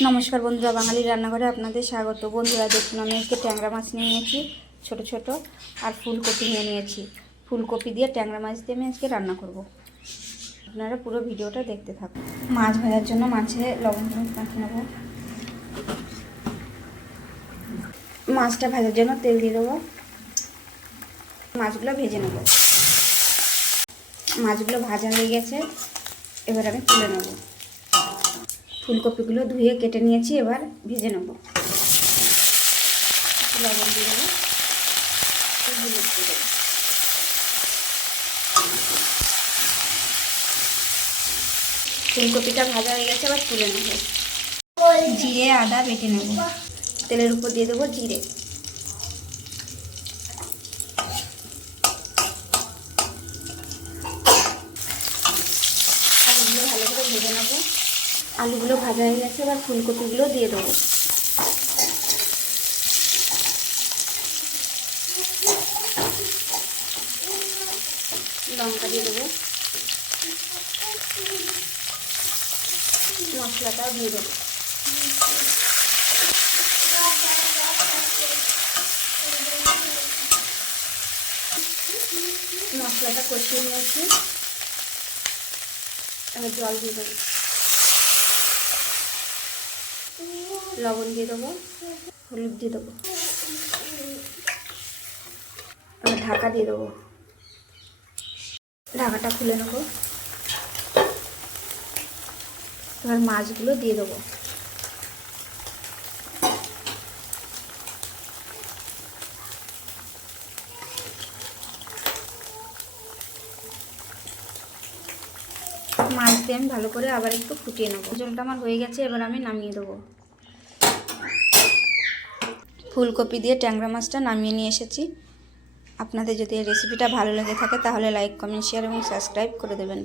নমস্কার বন্ধুরা, বাঙালি রান্নাঘরে আপনাদের স্বাগত। বন্ধুরা দেখুন, আমি আজকে ট্যাংরা মাছ নিয়ে নিয়েছি ছোট ছোট, আর ফুলকপি নিয়ে নিয়েছি। ফুলকপি দিয়ে ট্যাংরা মাছ দিয়ে আমি আজকে রান্না করব। আপনারা পুরো ভিডিওটা দেখতে থাকুন। মাছ ভাজার জন্য মাছে লবণ মাখিয়ে নেব। মাছটা ভাজার জন্য তেল দিয়ে দেবো। মাছগুলো ভেজে নেব। মাছগুলো ভাজা হয়ে গেছে, এবার আমি তুলে নেব। ফুলকপিগুলো ধুয়ে কেটে নিয়েছি, এবার ভেজে নেব। লবণ দিয়ে দেবো, হলুদ দিয়ে দেবো। ফুলকপিটা ভাজা হয়ে গেছে, এবার তুলে নেব। জিরে আদা বেটে নেব। তেলের উপর দিয়ে দেবো জিরে। আলুগুলো ভালো করে ভেজে নেব। আলুগুলো ভাজা হয়ে গেছে, এবার ফুলকপিগুলো দিয়ে দেবো। লঙ্কা দিয়ে দেবো, মশলাটাও দিয়ে দেবো। মশলাটা কষিয়ে নিয়েছি, এবার জল দিয়ে দেবো। লবণ দিয়ে দেবো, হলুদ দিয়ে দেবো, এবার ঢাকা দিয়ে দেবো। ঢাকাটা খুলে নেবো। এবার মাছগুলো দিয়ে দেবো। মাছ দিয়ে আমি ভালো করে আবার একটু ফুটিয়ে নেবো। ঝোলটা আমার হয়ে গেছে, এবার আমি নামিয়ে দেবো। ফুলকপি দিয়ে ট্যাংরা মাছটা নামিয়ে নিয়ে এসেছি। আপনাদের যদি এই রেসিপিটা ভালো লেগে থাকে তাহলে লাইক, কমেন্ট, শেয়ার এবং সাবস্ক্রাইব করে দেবেন।